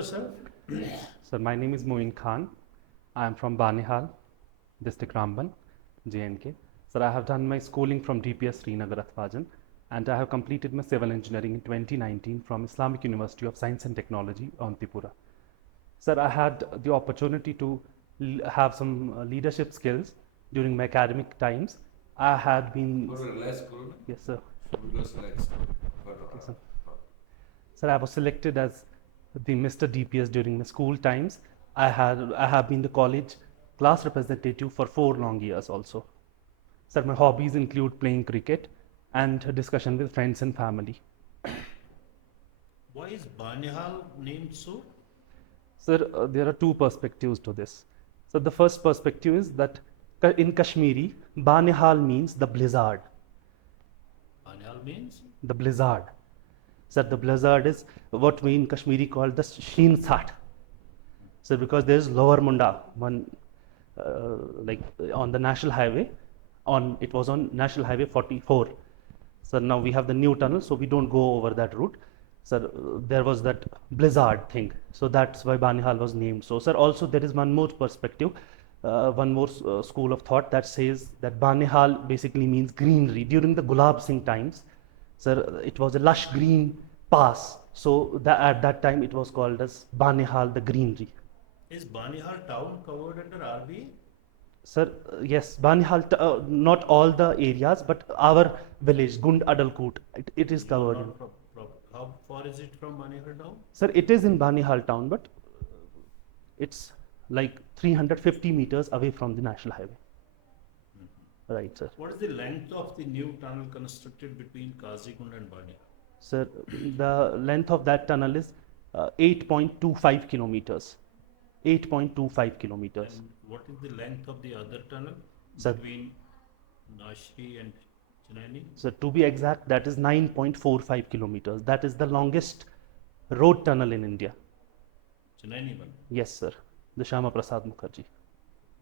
yourself. Sir, my name is Moin Khan. I am from Banihal, district Ramban, JNK. Sir, I have done my schooling from DPS Srinagar Atwajan, and I have completed my civil engineering in 2019 from Islamic University of Science and Technology, Antipura. Sir, I had the opportunity to have some leadership skills during my academic times. I had been. Relax, Corona. Yes, sir. Relax. Okay, sir. Sir, I was selected as the Mr. DPS during my school times. I have been the college class representative for 4 long years also. Sir, my hobbies include playing cricket and discussion with friends and family. Why is Banihal named so? Sir, there are two perspectives to this. So the first perspective is that in Kashmiri, Banihal means the blizzard. Banihal means? The blizzard. Sir, the blizzard is what we in Kashmiri call the Sheen Sat. So because there is Lower Munda, one like on the national highway, it was on National Highway 44. So now we have the new tunnel, so we don't go over that route. Sir, there was that blizzard thing, so that's why Banihal was named. So sir, also there is one more perspective, one more school of thought that says that Banihal basically means greenery. During the Gulab Singh times, sir, it was a lush green pass. So at that time it was called as Banihal, the greenery. Is Banihal town covered under RBA? Sir, yes, Banihal, not all the areas, but our village, Gund Adalkot, it is covered. How far is it from Banihal town? Sir, it is in Banihal town, but it's like 350 meters away from the national highway. Right, sir. What is the length of the new tunnel constructed between Kazigund and Banihal? Sir, the length of that tunnel is 8.25 kilometers. 8.25 kilometers. And what is the length of the other tunnel Sir, between Nashri and Chennai? So to be exact, that is 9.45 kilometers. That is the longest road tunnel in India. Chennai one. Yes, sir. The Shama Prasad Mukherjee.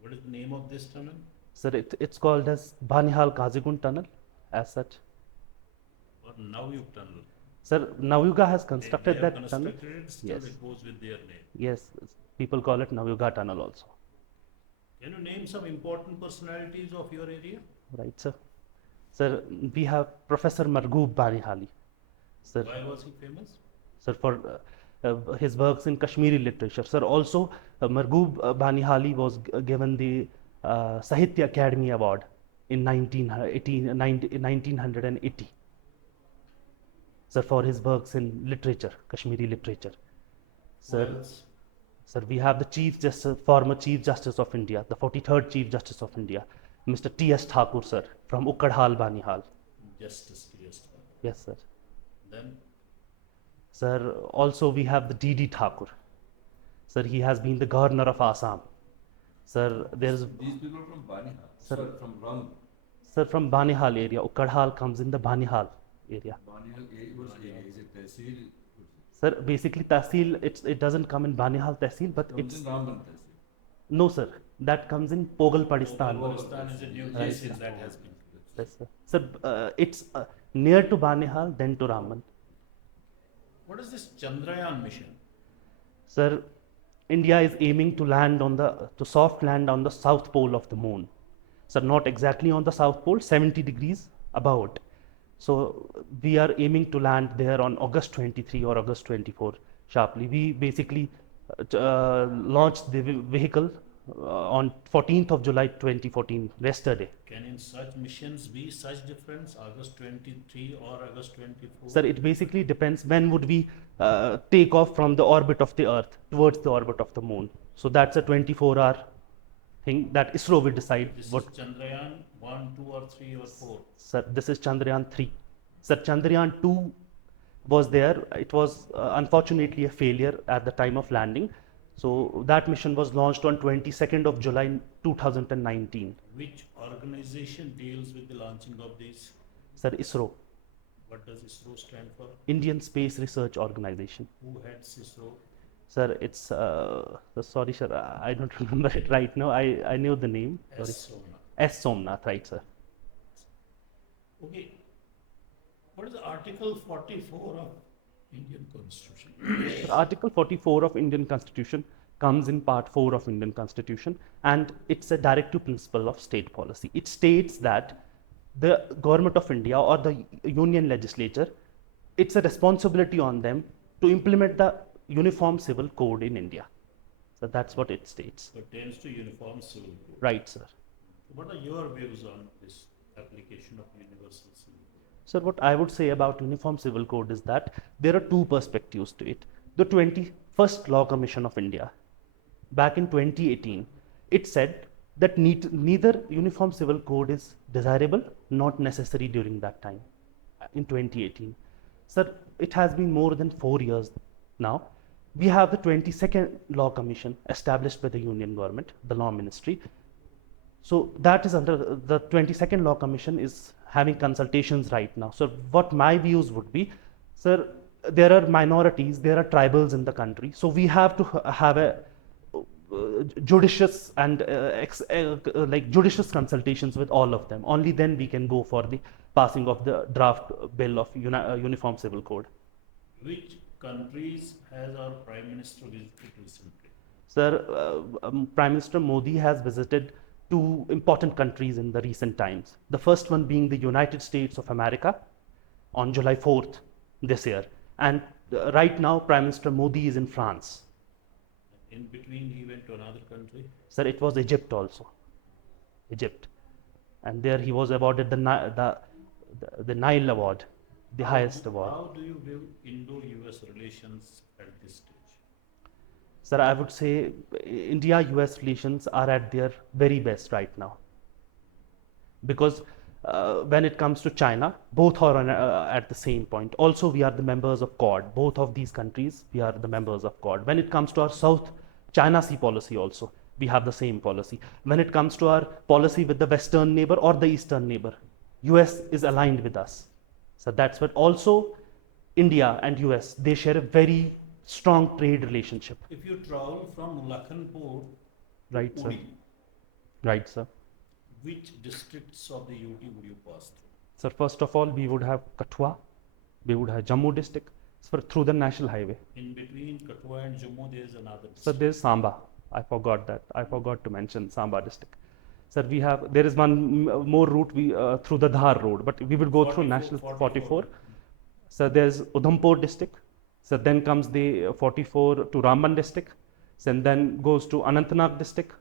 What is the name of this tunnel? Sir, it's called as Banihal Kazigund Tunnel, as such. Or Navyug tunnel? Sir, Navyuga has constructed they that constructed tunnel. It, still Yes. It goes with their name. Yes, people call it Navyuga Tunnel also. Can you name some important personalities of your area? Right, sir. Sir, we have Professor Margoob Banihali. Sir, Why was he famous? sir, for his works in Kashmiri literature. Sir, also Margoob Banihali was given the Sahitya Academy Award in 1980. Sir, for his works in literature, Kashmiri literature. Sir, sir, we have the former Chief Justice of India, the 43rd Chief Justice of India, Mr. T.S. Thakur, sir, from Ukadhal, Banihal. Justice T.S. Thakur. Yes, sir. Then? Sir, also we have the D.D. Thakur. Sir, he has been the governor of Assam. Sir, there's... These people from Banihal, Sir, from Ram. Sir, from Banihal area. Ukadhal comes in the Banihal area. Banihal, which area? Is it Tehsil? Sir, basically Tehsil, it doesn't come in Banihal Tehsil, but Comes it's... in Ramban Tehsil. No, sir. That comes in Pogal Padistan. Pogal is a new place that has been. Yes, sir. Sir, it's near to Banihal, then to Raman. What is this Chandrayaan mission? Sir, India is aiming to land to soft land on the south pole of the moon. Sir, not exactly on the south pole, 70 degrees above it. So we are aiming to land there on August 23 or August 24 sharply. We basically launched the vehicle on 14th of July 2014, yesterday. Can in such missions be such difference, August 23 or August 24? Sir, it basically depends when would we take off from the orbit of the Earth towards the orbit of the Moon. So that's a 24-hour thing that ISRO will decide. This is Chandrayaan 1, 2 or 3 or 4? Sir, this is Chandrayaan 3. Sir, Chandrayaan 2 was there. It was unfortunately a failure at the time of landing. So that mission was launched on 22nd of July 2019. Which organization deals with the launching of these? Sir, ISRO. What does ISRO stand for? Indian Space Research Organization. Who heads ISRO? Sir, it's, sorry sir, I don't remember it right now. I knew the name. Sorry. S. Somnath. S. Somnath, right sir. Okay. What is Article 44 of Indian Constitution. Article 44 of Indian Constitution comes in part 4 of Indian Constitution, and it's a directive principle of state policy. It states that the government of India or the union legislature, it's a responsibility on them to implement the uniform civil code in India. So that's what it states. Pertains to uniform civil code. Right, sir. What are your views on this application of universal civil code? Sir, what I would say about Uniform Civil Code is that there are two perspectives to it. The 21st Law Commission of India, back in 2018, it said that neither Uniform Civil Code is desirable, not necessary during that time, in 2018. Sir, it has been more than 4 years now. We have the 22nd Law Commission established by the Union Government, the Law Ministry. So that is under the 22nd Law Commission is having consultations right now. So what my views would be, sir, there are minorities, there are tribals in the country. So we have to have a judicious and judicious consultations with all of them. Only then we can go for the passing of the draft bill of Uniform Civil Code. Which countries has our Prime Minister visited recently? Sir, Prime Minister Modi has visited two important countries in the recent times. The first one being the United States of America on July 4th this year. And right now, Prime Minister Modi is in France. In between, he went to another country. Sir, it was Egypt also. Egypt. And there he was awarded the Nile Award, the highest award. How do you view Indo-US relations at this stage? Sir, I would say India-US relations are at their very best right now. Because when it comes to China, both are at the same point. Also, we are the members of Quad. Both of these countries, we are the members of Quad. When it comes to our South China Sea policy also, we have the same policy. When it comes to our policy with the Western neighbor or the Eastern neighbor, US is aligned with us. So that's what also India and US, they share a very strong trade relationship. If you travel from Lakhanpur Right, to sir. Uri, Right, sir. which districts of the UT would you pass through? Sir, first of all, we would have Kathua, we would have Jammu district, through the national highway. In between Kathua and Jammu, there is another district. Sir, there is Samba. I forgot that. I forgot to mention Samba district. Sir, there is one more route through the Dhar road, but we will go through 44, national 44. 44. Sir, there's Udhampur district. So then comes the 44 to Ramban district. And then goes to Anantnag district.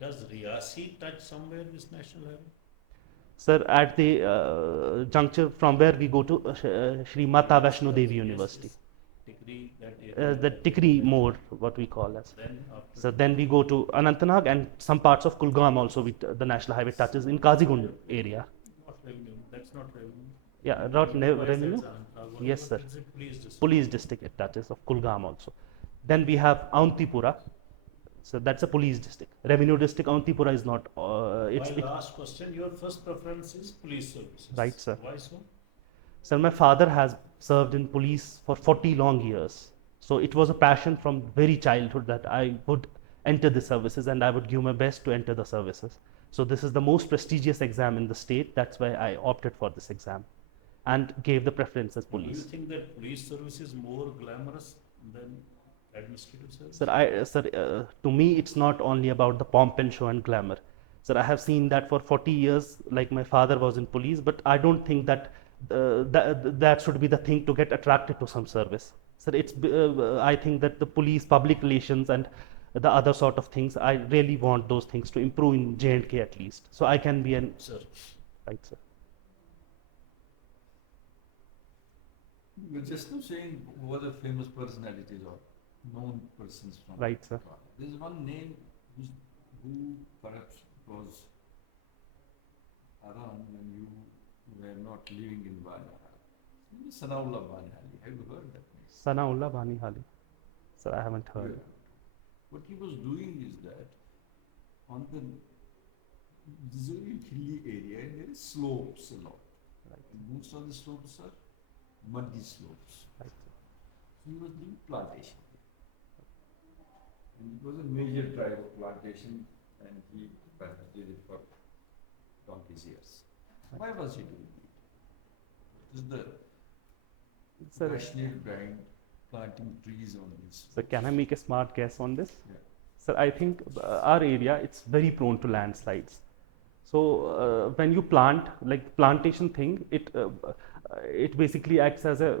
Does Riyasi touch somewhere this national highway? Sir, at the juncture from where we go to Shri Mata Vaishno Devi Yes, University. yes. Tikri, that area. The Tikri mode, what we call as. Then after So then we go to Anantnag and some parts of Kulgam also with the national highway touches in Kazigund area. not revenue. That's not revenue. Yeah, not Otherwise, revenue. that's Anantnag. Yes, What sir. is it? Police district. Police district it touches of Kulgam also. Then we have Auntypura. So that's a police district. Revenue district Auntypura is not. My last question, your first preference is police services. Right, sir. Why so? Sir, my father has served in police for 40 long years. So it was a passion from very childhood that I would enter the services and I would give my best to enter the services. So this is the most prestigious exam in the state. That's why I opted for this exam and gave the preference as Do you police. think that police service is more glamorous than administrative service? Sir, to me, it's not only about the pomp and show and glamour. Sir, I have seen that for 40 years, like my father was in police, but I don't think that that should be the thing to get attracted to some service. Sir, I think that the police, public relations, and the other sort of things, I really want those things to improve in J&K at least. So I can be an. Sir, Right, sir. You were just now saying who are the famous personalities or known persons from. Right, sir. There is one name who perhaps was around when you were not living in Banihal. Sanaullah Banihali. Have you heard that name? Sanaullah Banihali. Sir, I haven't heard. Yeah. What he was doing is that on the this is a very hilly area and there is slopes a lot. Right. And most of the slopes are muddy slopes. Right, sir. So he was doing plantation. And it was a major tribe of plantation and he perhaps did it for donkey's years. Why was he doing it? What is the Sir, rationale behind planting trees on this? So can I make a smart guess on this? Yeah. Sir, I think our area, it's very prone to landslides. So when you plant, like plantation thing, it basically acts as a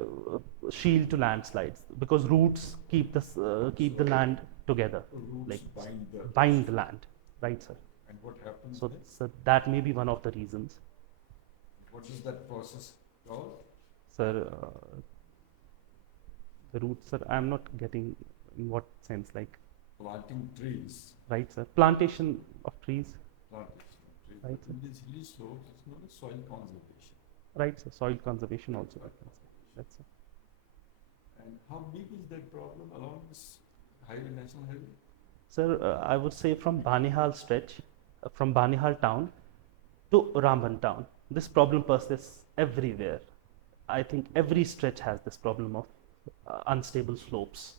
shield to landslides because roots keep the land together, Roots like bind the land, right, sir? And what happens So, then? so that may be one of the reasons, What is that process called? sir. The roots, sir. I'm not getting in what sense, like, Planting trees. right, sir? Plantation of trees, Plantation of trees. Right, But in these hilly slopes, it's not a soil conservation. right, sir? Soil conservation also. Soil That's it. And how big is that problem along this highway, national highway? Sir, I would say from Banihal stretch, from Banihal town to Ramban town, this problem persists everywhere. I think every stretch has this problem of unstable slopes.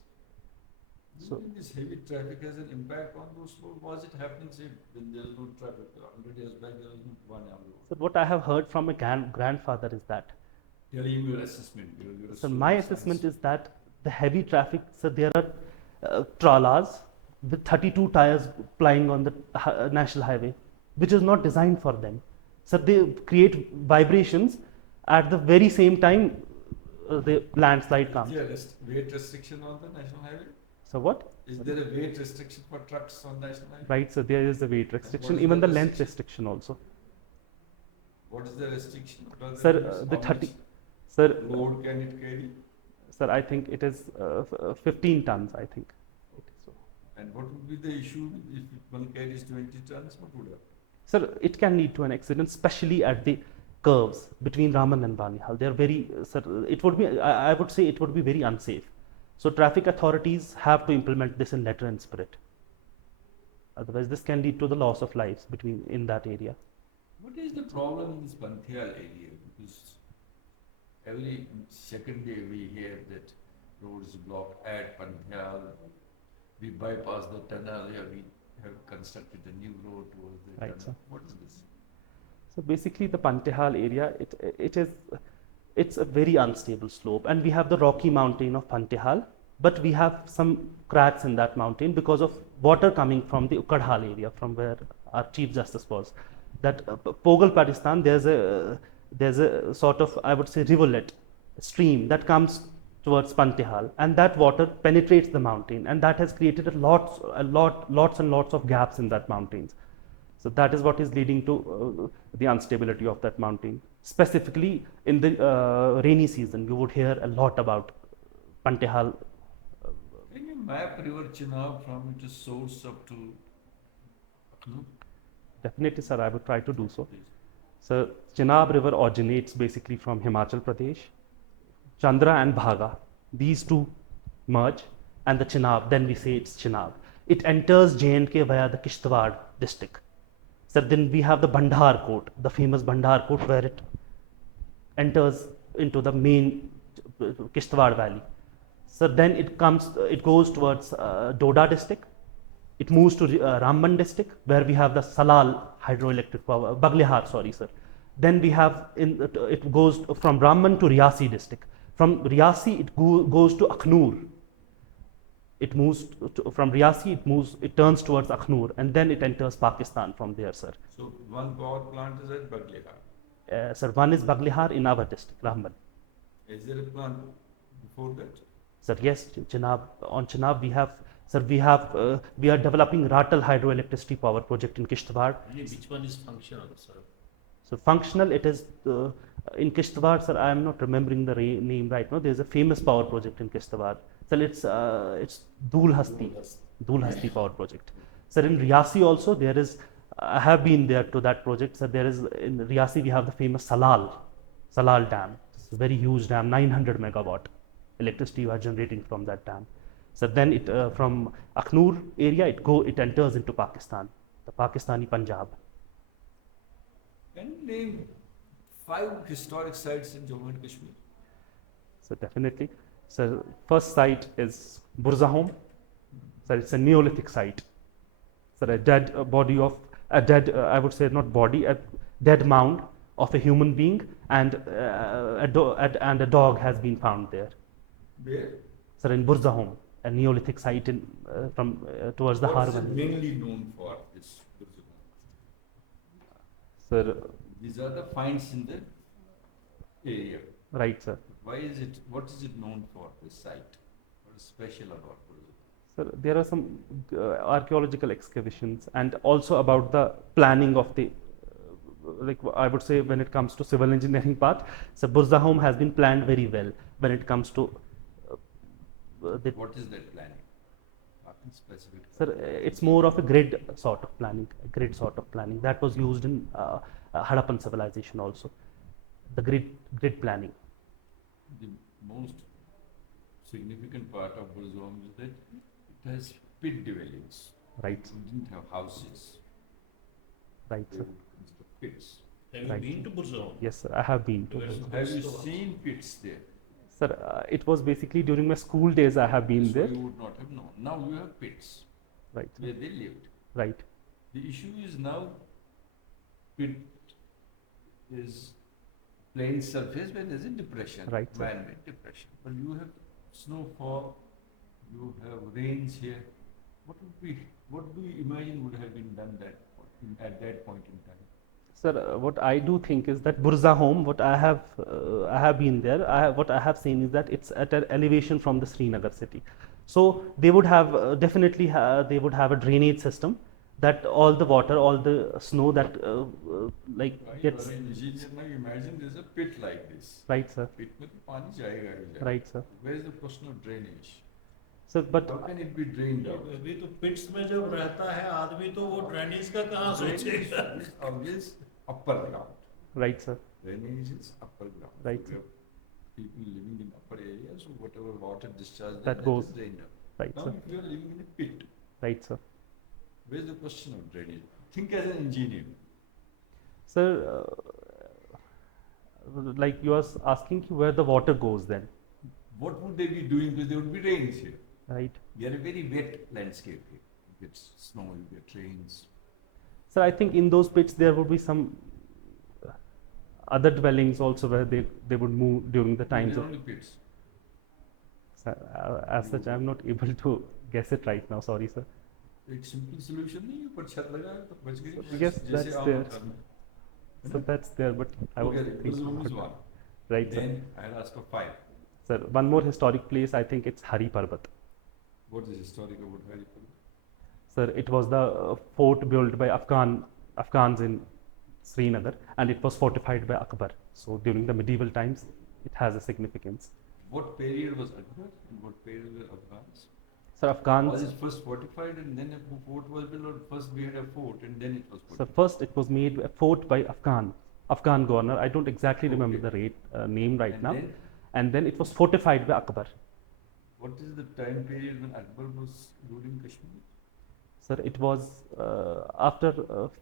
Do you So- think this heavy traffic has an impact on those slopes? Was it happening, say, when there was no traffic? 100 years back, there was no one hour road. So what I have heard from my grandfather is that, Tell him your assessment. You're a so student my of assessment science. is that the heavy traffic, so there are trawlers with 32 tires plying on the national highway, which is not designed for them. So they create vibrations at the very same time the landslide comes. Is there a weight restriction on the national highway? So what? Is there a weight restriction for trucks on national highway? Right, so there is the weight restriction, is even the the length restriction? restriction also. What is the restriction? Because Sir, there is the how 30, much sir, load can it carry? sir, I think it is 15 tons, I think. So, And what would be the issue if one carries 20 tons? What would happen? sir, it can lead to an accident, especially at the curves between Raman and Banihal. They are very, sir, it would be, I would say it would be very unsafe. So traffic authorities have to implement this in letter and spirit. Otherwise, this can lead to the loss of lives in that area. What is the problem in this Banthiyal area? Because every second day we hear that roads blocked at Banthiyal. We bypass the tunnel here. We have constructed a new road towards the Right, tunnel. sir. What is this? So basically, the Pantehal area, it's a very unstable slope, and we have the rocky mountain of Pantehal, but we have some cracks in that mountain because of water coming from the Ukadhal area, from where our Chief Justice was. That Pogal, Pakistan, there's a sort of, I would say, rivulet, stream that comes towards Pantehal, and that water penetrates the mountain, and that has created lots and lots of gaps in that mountains. So that is what is leading to the instability of that mountain. Specifically in the rainy season, you would hear a lot about Pantehal. Can you map River Chenab from its source up to Akhnoor? Definitely, sir, I would try to do so. Please. So Chenab River originates basically from Himachal Pradesh. Chandra and Bhaga, these two merge, and the Chenab, then we say it's Chenab. It enters J&K via the Kishtwar district. So then we have the Bandhar Coat, the famous Bandhar Coat, where it enters into the main Kishtwar valley. So then it goes towards Doda district. It moves to Ramban district, where we have the Salal hydroelectric power, Baglihar, sorry, sir. Then we have, it goes from Ramban to Riyasi district. From Riyasi, it goes to Akhnoor. It moves from Riyasi, it turns towards Akhnoor, and then it enters Pakistan from there, sir. So one power plant is at Baglihar. Sir, one is Baglihar in our district, Ramban. Is there a plant before that? Sir, yes, Chenab, on Chenab we are developing Ratal hydroelectricity power project in Kishtwar. Which one is functional, sir? So functional, it is in Kishtwar, sir. I am not remembering the name right now. There is a famous power project in Kishtwar. So it's Dhulhasti power project. Sir, in Riyasi also there is. I have been there to that project. So there is in Riyasi we have the famous Salal Dam. It's a very huge dam, 900 megawatt electricity you are generating from that dam. So then it from Akhnoor area it enters into Pakistan, the Pakistani Punjab. Can you name 5 historic sites in Jammu and Kashmir? So definitely. So first site is Burzahom. So it's a Neolithic site. So a dead I would say not body, a dead mound of a human being, and a dog has been found there. Where? Sir, in Burzahom, a Neolithic site in towards the What is it Harvan. mainly known for, this Burzahom? Sir, These are the finds in the area. right, sir. Why is it, what is it known for, this site? What is special about Burzahom? Sir, there are some archaeological excavations and also about the planning of the, like I would say when it comes to civil engineering part, so Burzahom has been planned very well when it comes to the, What is that planning? Nothing specific. sir, it's more of a grid sort of planning, that was used in Harappan civilization also, the grid planning. The most significant part of Burzahom is that it has pit dwellings. Right, It didn't have houses. right, They sir. would construct pits. Have you Right. been to Burzahom? Yes, sir, I have been to. Where's So have you Burzahom? seen pits there? Sir, it was basically during my school days I have been So there. you would not have known. Now you have pits Right, where they lived. right, The issue is now pit is plain surface where there's a depression, Right, sir. man-made depression. But you have snowfall, you have rains here. What do you imagine would have been done at that point in time? sir. What I do think is that Burzahom, what I have been there. What I have seen is that it's at an elevation from the Srinagar city, so they would have definitely they would have a drainage system that all the water, all the snow that like Right, gets. you are an engineer now, imagine there's a pit like this. Right, sir. Pit में तो पानी जाएगा ही जाएगा. Right, sir. Where is the question of drainage? Sir, but How can it be drained out? अभी तो पिट्स में जब रहता है आदमी तो वो ड्रेनेज का कहाँ सोचेगा? Drainage is always upper ground. right, sir. Drainage is upper ground. Right. So we have people living in upper areas, so whatever water discharge That is goes. drained out. Right, Now, sir. if you are living in a pit, Right, sir. where is the question of drainage? Think as an engineer. Sir, like you are asking where the water goes then, What would they be doing? Because there would be rains here. right? We are a very wet landscape here. You get snow, you get rains. So I think in those pits there would be some other dwellings also where they would move during the times There are of. only pits. Sir, as such, I am not able to guess it right now. Sorry, sir. एक simple solution नहीं है, ऊपर छत लगा है तो बच गई। Yes, जैसे that's आम there. घर में। So that's there, but I was Okay, thinking. Burzahom is one. Right, sir. Then I'll ask for five. Sir, one more historic place. I think it's Hari Parbat. What is historic about Haripur? Sir, it was the fort built by Afghans in Srinagar, and it was fortified by Akbar. So during the medieval times, it has a significance. What period was Akbar and what period were Afghans? Sir, Was Afghans. it first fortified and then a fort was built, or first we had a fort and then it was So fortified? first, it was made a fort by Afghan governor. I don't exactly remember Okay. the name right And now. then And then it was fortified by Akbar. what is the time period when Akbar was ruling Kashmir? Sir, it was after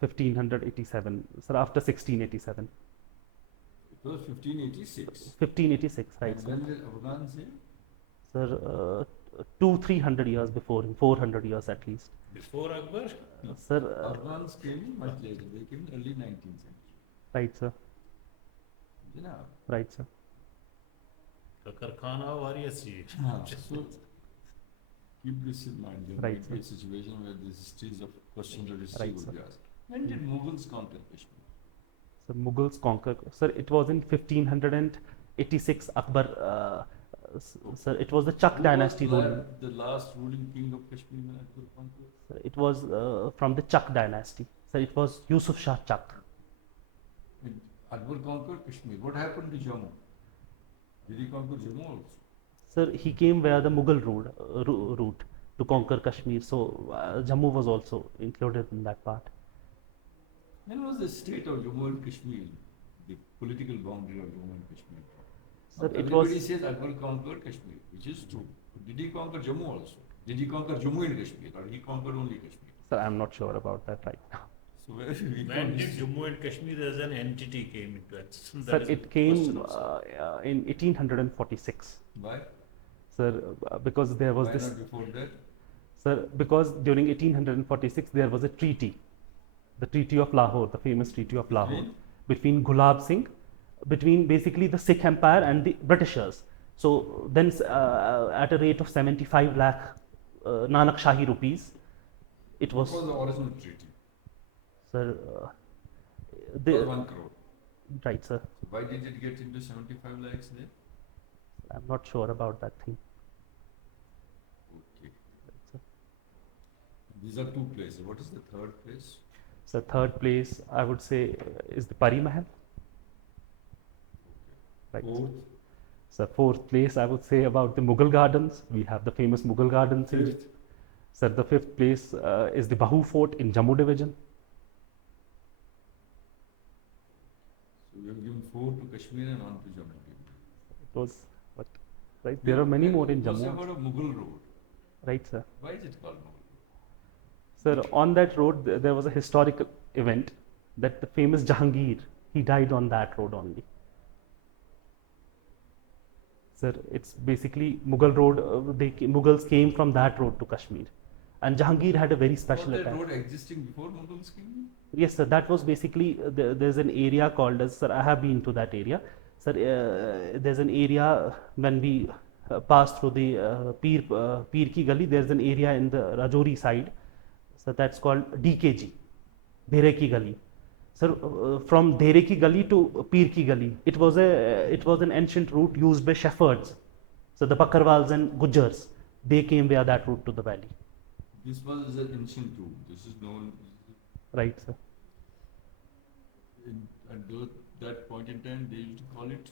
1587. Sir, after 1687. It was 1586. 1586, right, And sir. when were Afghans here? Sir, 300 years before him, 400 years at least. Before Akbar? Sir, Afghans came much later. They came in early 19th century. right, sir. You know? Right, sir. Karkhana वारियसी. So keep this in mind. There Right, might be a situation where this series of questions of history Right, would sir. be asked. When did Mughals conquer Kashmir? So Mughals conquer. Sir, it was in 1586. Akbar. Sir, it was the Chak Who dynasty was ruling. the last ruling king of Kashmir when Akbar conquered? Sir, it was from the Chak dynasty. Sir, it was Yusuf Shah Chak. When Akbar conquered Kashmir, what happened to Jammu? Did he conquer Jammu also? Sir, he came via the Mughal route to conquer Kashmir. So Jammu was also included in that part. When was the state of Jammu and Kashmir, the political boundary of Jammu and Kashmir? Sir, it Everybody was. says Akbar conquered Kashmir, which is true. But did he conquer Jammu also? Did he conquer Jammu and Kashmir, or he conquered only Kashmir? Sir, I'm not sure about that right now. So where we When can't did dis- Jammu and Kashmir as an entity came into it? Sir, it came in 1846. Why? Sir, because there was Why this. not before that? Sir, because during 1846 there was a treaty, the Treaty of Lahore, the famous Treaty of Lahore, between Gulab Singh, between basically the Sikh Empire and the Britishers. So then at a rate of 75 lakh Nanak Shahi rupees, it What was, was the original treaty? sir, It was the, 1 crore. right, sir. So why did it get into 75 lakhs there? I'm not sure about that thing. Okay. Right, sir. These are 2 places. What is the 3rd place? So third place, I would say, is the Pari Mahal. Right. 4th? So fourth place, I would say about the Mughal Gardens. We have the famous Mughal Gardens. 5th? Sir, the fifth place is the Bahu Fort in Jammu division. So you have given 4 to Kashmir and 1 to Jammu. It was, but, right, there are many more in It was Jammu. about a Mughal road. Right, sir. Why is it called Mughal road? Sir, on that road, there was a historical event that the famous Jahangir, he died on that road only. Sir, it's basically Mughal road, Mughals came from that road to Kashmir. And Jahangir had a very special Was that attack. road existing before Mughals came? Yes, sir, that was basically, there's an area called as, sir, I have been to that area. Sir, there's an area when we pass through the Pir Ki Gali, there's an area in the Rajouri side. So that's called DKG, Dhere Ki Gali. Sir, from Dhere Ki Gali to Pir Ki Gali, it was an ancient route used by shepherds. So the Bakarwals and Gujars, they came via that route to the valley. This was an ancient route. This is known. Right, sir. At that point in time, they used to call it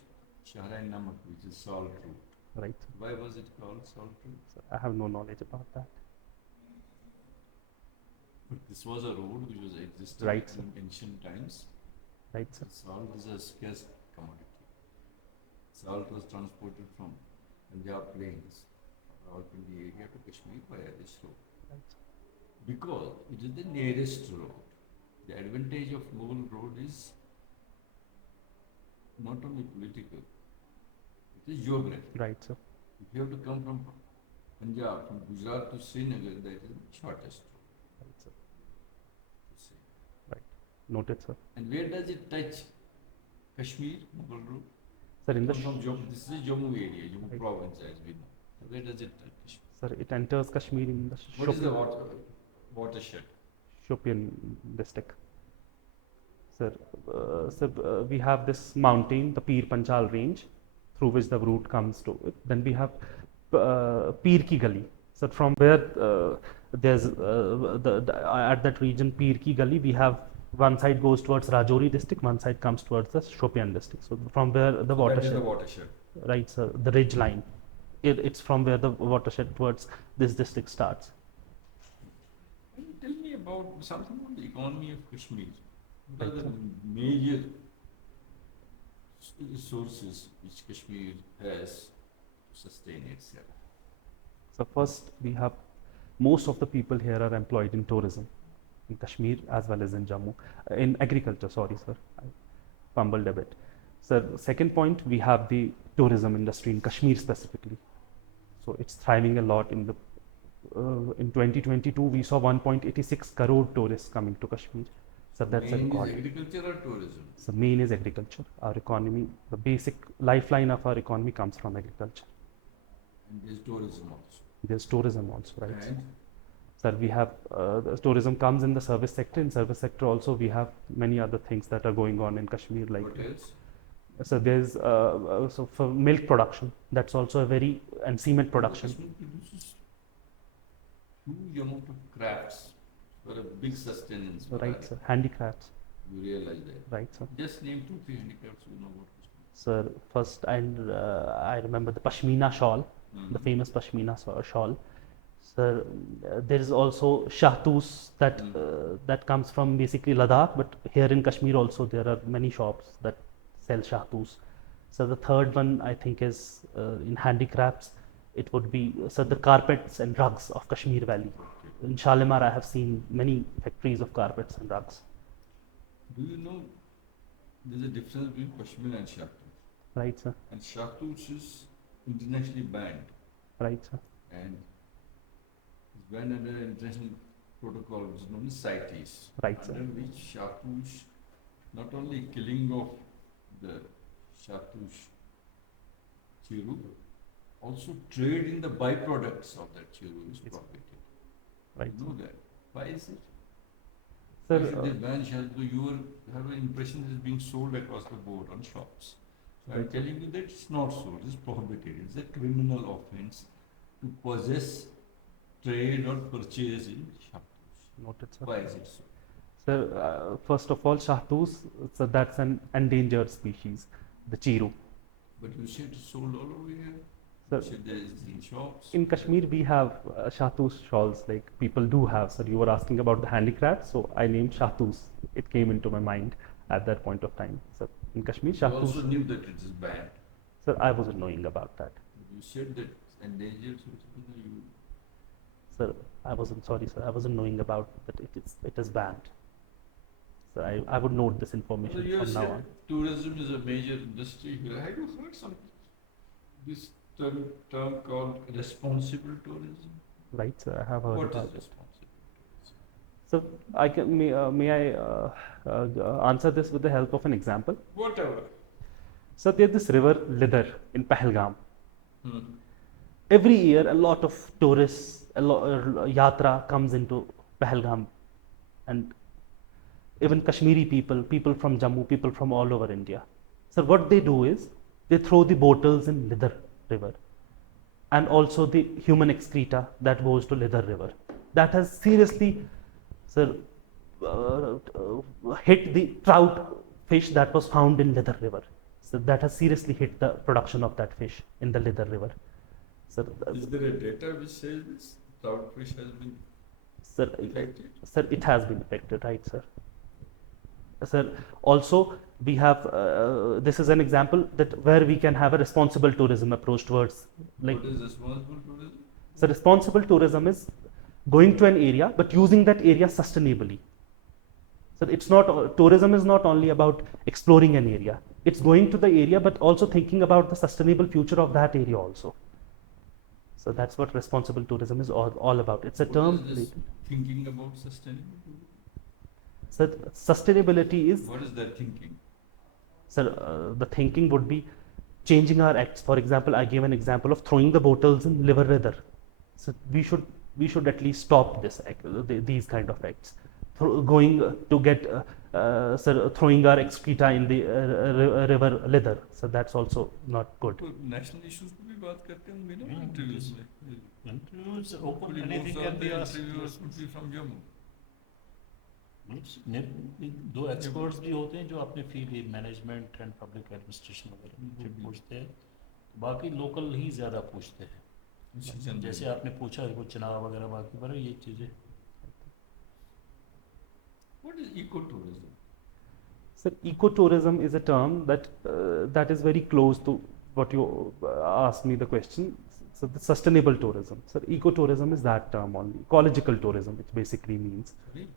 Shahrai Namak, which is salt route. Right, sir. Why was it called salt route? So I have no knowledge about that. But this was a road which was existing Right, sir. in ancient times. Right, sir. Salt is a scarce commodity. Salt was transported from Punjab plains, Rawalpindi area to Kashmir via this road. Right, sir. Because it is the nearest road. The advantage of Mughal road is not only political, it is geographic. Right, sir. If you have to come from Punjab, from Gujarat to Srinagar, that is the shortest road Right, sir. to say. Noted, sir. And where does it touch Kashmir, Mughal road? Sir, in the From Jammu, this is Jammu area, Jammu Right. province as we know. So where does it touch Kashmir? sir, it enters Kashmir in the What is the watershed? Shopian district. Sir, we have this mountain, the Pir Panchal range, through which the route comes to it. Then we have Pir Ki Gali. So from where there's at that region Pir Ki Gali, we have one side goes towards Rajouri district, one side comes towards the Shopian district. So from where the That is watershed, the watershed. right, sir, the ridge line. It's from where the watershed towards this district starts. Can you tell me about something about the economy of Kashmir? What are Right, the major sources which Kashmir has to sustain itself? So first, we have most of the people here are employed in tourism, in Kashmir as well as in Jammu, in agriculture. Sorry, sir, I fumbled a bit. Sir, second point, we have the tourism industry in Kashmir specifically. So it's thriving a lot in the. In 2022, we saw 1.86 crore tourists coming to Kashmir. So that's a Main record. is agriculture or tourism? So main is agriculture. Our economy, the basic lifeline of our economy comes from agriculture. And there's tourism also. There's tourism also, right? And Sir, we have the tourism comes in the service sector. In service sector also, we have many other things that are going on in Kashmir. Like, what else? so there's so for milk production, that's also a very, and cement production. Kashmir produces huge amount of crafts for a big sustenance. for Right, that. sir. Handicrafts, You realize that. right, sir. Just name 2-3 handicrafts you know about Kashmir. Sir, first I remember the Pashmina shawl, the Mhm. famous Pashmina shawl. Sir, there is also shahtoos that comes from basically Ladakh, but here in Kashmir also there are many shops that sell shahtoos. So the third one I think is in handicrafts. It would be the carpets and rugs of Kashmir Valley. Okay. In Shalimar, I have seen many factories of carpets and rugs. Do you know there's a difference between Pashmina and Shahtoos? Right, sir. And Shahtoos is internationally banned Right, sir. and is banned under an international protocol which is known as CITES. Right, sir. Under which Shahtoos, not only killing of the Shahtoos Chiru, also trade in the byproducts of that churro is prohibited. Right. You know that. Why is it? Sir, Why should they ban shahtoos? You have an impression it is being sold across the board on shops. So I'm Right. telling you that it's not sold, it's prohibited. It's a criminal offense to possess, trade or purchase in shahtoos. noted, sir. Why is it so? Sir, first of all, shahtoos, so that's an endangered species, the chiru. But you said it's sold all over here. Sir, You said there is in shops. in Kashmir, we have shahtoos shawls, like people do have. Sir, you were asking about the handicraft, so I named shahtoos. It came into my mind at that point of time. Sir, in Kashmir, You also shahtoos. knew that it is banned. Sir, I wasn't knowing about that. You said that endangered, so you Sir, I wasn't sorry, sir. I wasn't knowing about that. It is banned. So I would note this So information you from now said on. tourism is a major industry here. Have you heard this term called responsible tourism? Right, sir. I have heard What about is it. responsible tourism? So I can may I answer this with the help of an example. Whatever. So there's this river Lidar in Pahalgam. Hmm. Every year, a lot of tourists, yatra comes into Pahalgam, and even Kashmiri people from Jammu, people from all over India. So what they do is they throw the bottles in Lidar river, and also the human excreta that goes to Lidar river. That has seriously, sir, hit the trout fish that was found in Lidar river. So that has seriously hit the production of that fish in the Lidar river. Sir, Is there a data which says this trout fish has been sir, affected? sir, it has been affected, right, sir? Sir, also we have this is an example that where we can have a responsible tourism approach towards, like, What is responsible tourism? so responsible tourism is going to an area but using that area sustainably. So it's not tourism is not only about exploring an area; it's going to the area but also thinking about the sustainable future of that area also. So that's what responsible tourism is all about. It's a What term. is this thinking about sustainable tourism? So sustainability is, What is that thinking? sir, the thinking would be changing our acts. For example, I gave an example of throwing the bottles in liver river. So we should at least stop these kind of acts. Going to get sir, throwing our excreta in the river Lidar. So that's also not good. तो national issues पे भी बात करते होंगे ना Yeah, interviews yes. में. Interviews open, Hopefully anything most can of be the asked. interviewers could be from Jammu. दो experts भी होते हैं जो अपने field management and public administration वगैरह जो पूछते हैं, बाकी लोकल ही ज़्यादा पूछते हैं। जैसे आपने पूछा है कुछ चुनाव वगैरह बाकी पर ये चीज़ें। What is ecotourism? So ecotourism is a term that is very close to what you asked me the question. So the sustainable tourism. So ecotourism is that term only. Ecological tourism, which basically means, Sorry?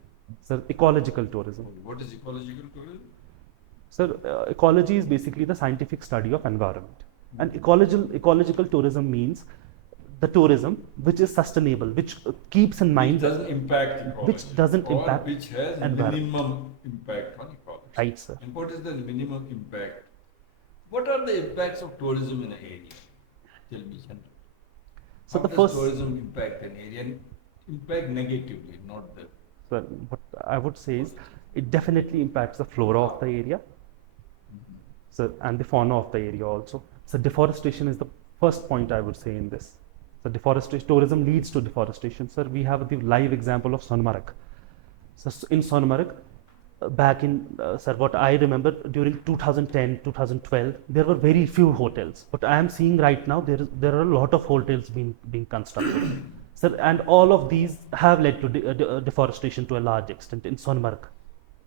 sir, ecological tourism. What is ecological tourism? Sir, ecology is basically the scientific study of environment, and ecological tourism means the tourism which is sustainable, which keeps in Which mind, doesn't impact ecology. which doesn't or impact which has environment. minimum impact on ecology. right, sir. And what is the minimum impact? What are the impacts of tourism in an area? Tell me, Chandra. So How the does first, tourism impact an area? And impact negatively, not the. sir, what I would say is it definitely impacts the flora of the area, so, and the fauna of the area also. So deforestation is the first point I would say in this. So deforestation, tourism leads to deforestation. Sir, we have the live example of Sonmarg. So in Sonmarg, back in, sir, what I remember during 2010, 2012, there were very few hotels. But I am seeing right now there are a lot of hotels being constructed. Sir, and all of these have led to deforestation to a large extent in Sonmarg.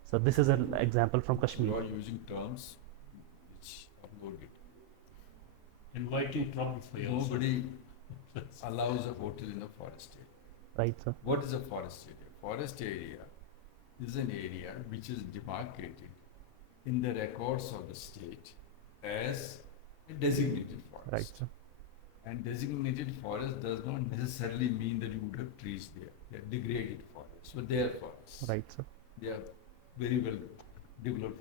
So this is an example from You Kashmir. are using terms which are loaded. Inviting trouble for you. Nobody allows a hotel in a forest area. Right, sir. What is a forest area? Forest area is an area which is demarcated in the records of the state as a designated forest. Right, sir. And designated forest does not necessarily mean that you would have trees there. They are degraded forests, but they are forests. Right, sir. They are very well developed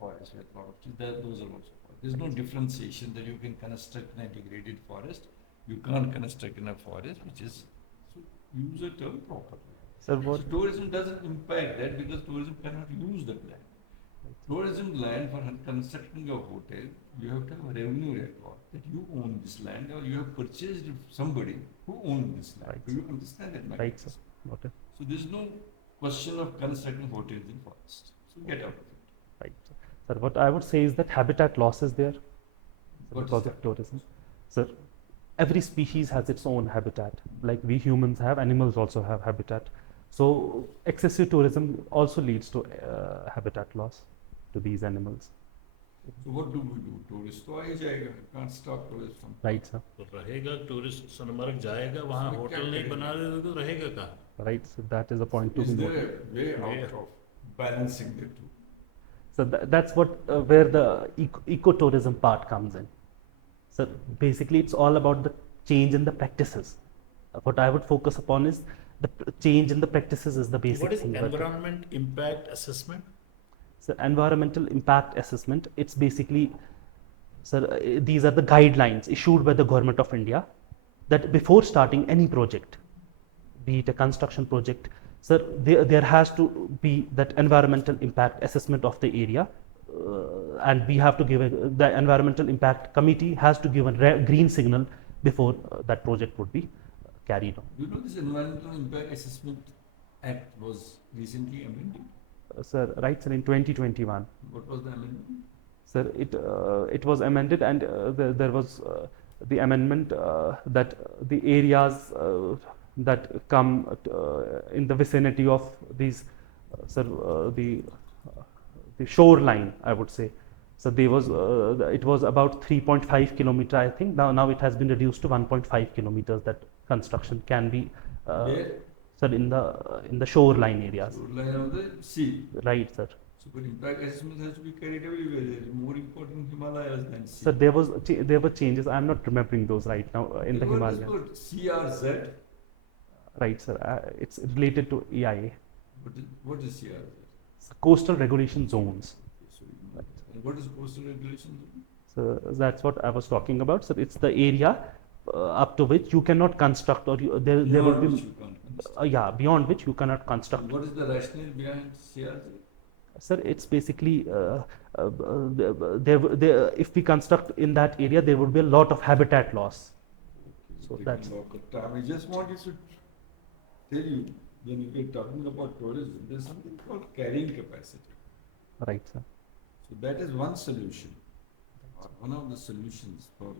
forests with a lot of trees. Those are also forests. There's no differentiation that you can construct in a degraded forest. You can't construct in a forest, which is, so use the term properly. Sir, So what? tourism doesn't impact that because tourism cannot use that land. Tourism land for constructing a hotel, you have to have a revenue record that you own this land or you have purchased it from somebody who owns this land. Right. Do you understand that Right, mechanism? sir. Okay. So there's no question of constructing hotels in forest. So get out of it. Right. Sir, what I would say is that habitat loss is there What is because that? of tourism. Sir, every species has its own habitat. Like we humans have, animals also have habitat. So excessive tourism also leads to habitat loss to these animals. So what do we do? Tourist तो आ ही जाएगा. You can't stop tourists from. Right, sir. तो रहेगा tourist Sonamarg जाएगा वहाँ उसमें क्या hotel नहीं करेगा? बना रहे तो रहेगा कहाँ? Right. So that is a point to Is be there noted. a way out of balancing the two? So that's what where the ecotourism part comes in. So basically, it's all about the change in the practices. What I would focus upon is the change in the practices is the basic What is thing. environment impact assessment? So environmental impact assessment, it's basically, sir, these are the guidelines issued by the Government of India that before starting any project, be it a construction project, sir, there has to be that environmental impact assessment of the area, and we have to give the environmental impact committee has to give a green signal before that project would be carried on. You know this Environmental Impact Assessment Act was recently amended. Sir, right, sir, in 2021. What was the amendment? Sir, it was amended, and there was the amendment that the areas that come in the vicinity of these, sir, the shoreline, I would say. So there was it was about 3.5 kilometer, I think. Now it has been reduced to 1.5 kilometers that construction can be. Where? Sir, in the shoreline areas. Shoreline of the sea. Right, sir. So, but impact assessment has to be carried everywhere. There is more important Himalayas than sea. So there were changes. I'm not remembering those right now in the Himalayas. What is CRZ? Right, sir. It's related to EIA. What is CRZ? It's coastal regulation zones. So, and what is coastal regulation? So that's what I was talking about. So it's the area up to which you cannot construct, or there will Beyond be which you can't construct. yeah, beyond which you cannot construct. And what is the rationale behind CRZ? Sir, it's basically if we construct in that area, there would be a lot of habitat loss. So Taking that's a lot of time. I just wanted to tell you, when we are talking about tourism, there's something called carrying capacity. right, sir. So that is one solution, or one of the solutions for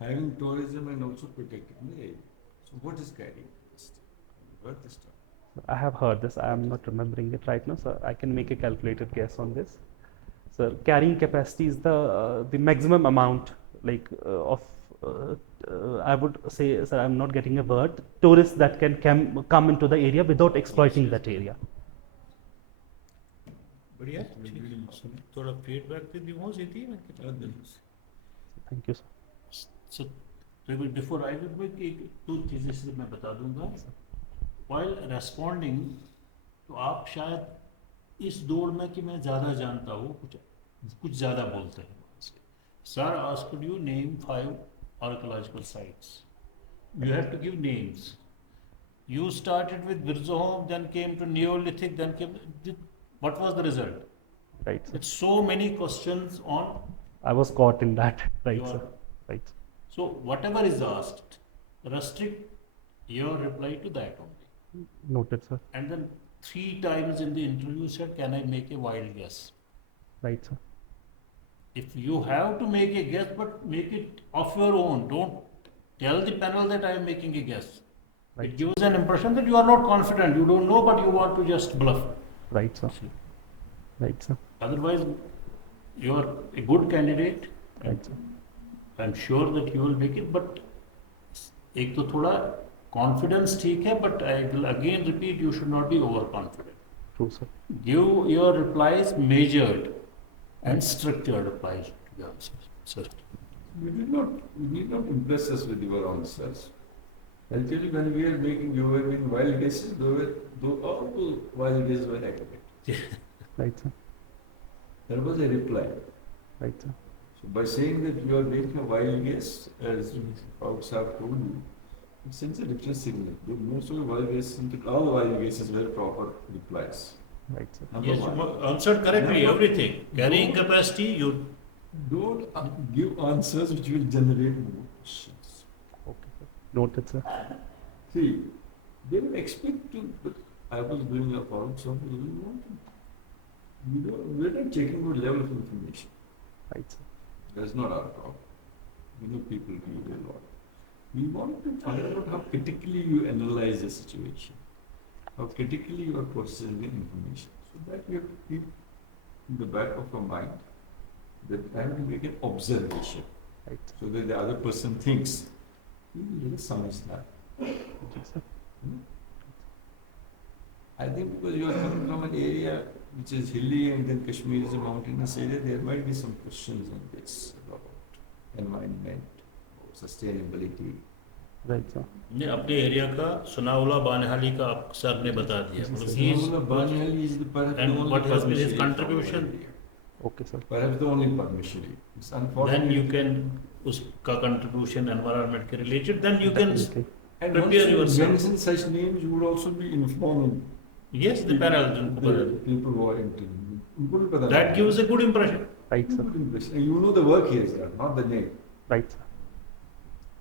having tourism and also protecting the area. So what is carrying capacity? Have you heard this term? I have heard this. I am not remembering it right now, so I can make a calculated guess on this. So carrying capacity is the maximum amount, like of I would say, sir, I'm not getting a word. Tourists that can come into the area without exploiting that area. बढ़िया थोड़ा feedback तो दी हो सकती है Thank you, sir. So, before I will make two चीजें से मैं बता दूंगा. While responding, तो आप शायद इस दौड़ में कि मैं ज़्यादा जानता हूँ कुछ ज़्यादा बोलते हैं. Sir asked you name 5 archaeological sites. You have to give names. You started with Virzohom, then came to Neolithic, then came. What was the result? Right, sir. It's so many questions on. I was caught in that. Right, Your- sir. Right. So whatever is asked, restrict your reply to that only. Noted, sir. And then 3 times in the interview said, can I make a wild guess? Right, sir. If you have to make a guess, but make it of your own. Don't tell the panel that I am making a guess. Right. It gives an impression that you are not confident, you don't know, but you want to just bluff. Right, sir. Right, sir. Otherwise, you are a good candidate. Right, sir. I am sure that you will make it, but एक तो थोड़ा confidence ठीक है, but I will again repeat, you should not be overconfident. True, sir. Give your replies measured and structured replies to the answers. Sir. You need not impress us with your answers. I'll tell you, when we are making, you were making wild guesses, all those wild guesses were accurate. Right, sir. There was a reply. Right, sir. So by saying that you are making a wild guess, as folks have told you, it sends a different signal. Most of the wild guesses, all the wild guesses were proper replies. Right, sir. Number Yes, one. you answered correctly, Number everything. two, Carrying don't- capacity, you Don't give answers which will generate more questions. Okay, sir. Noted, sir. See, they will expect to, but I was doing a forum, so we want to. We're not checking your level of information. Right, sir. That's not our problem. We know people read a lot. We want to find out how critically you analyze the situation, how critically you are processing the information. So that you have to keep in the back of your mind that I have to make an observation. Right. So that the other person thinks, he is samajhdar. Okay, sir. I think because you are coming from an area which is hilly and then Kashmir is a mountainous area, there might be some questions on this about environment, sustainability. Right, sir. ने अपने area का सुनावला बानहाली का आप sir ने बता दिया मतलब he is Samula Banihali is the perhaps the and only what has been his permission from contribution? our area. Okay, sir. Perhaps the only permission. It's unfortunate. then you can उसका contribution environment के related then you can Definitely. and prepare once you yourself. mention such names, you would also be informing yes the panel the people who are interviewing. उनको भी पता that नहीं। gives a good impression. Right, sir. Good impression. And you know the work he has done, not the name. Right, sir.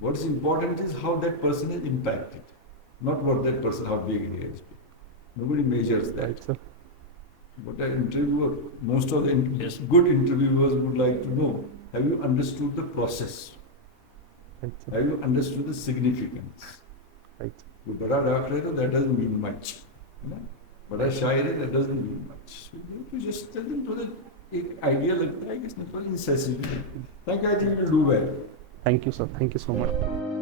What's important is how that person is impacted, not what that person, how big he has been. Nobody measures that. Right, sir. What an interviewer, most of the Yes. good interviewers would like to know, have you understood the process? Right, sir. Have you understood the significance? Right. You bada doctor hai, that doesn't mean much. You know? Bada shair hai, that doesn't mean much. So you have to just tell them to the idea like that, I guess, not incessantly. Thank you, I think you will do well. Thank you, sir. Thank you so much.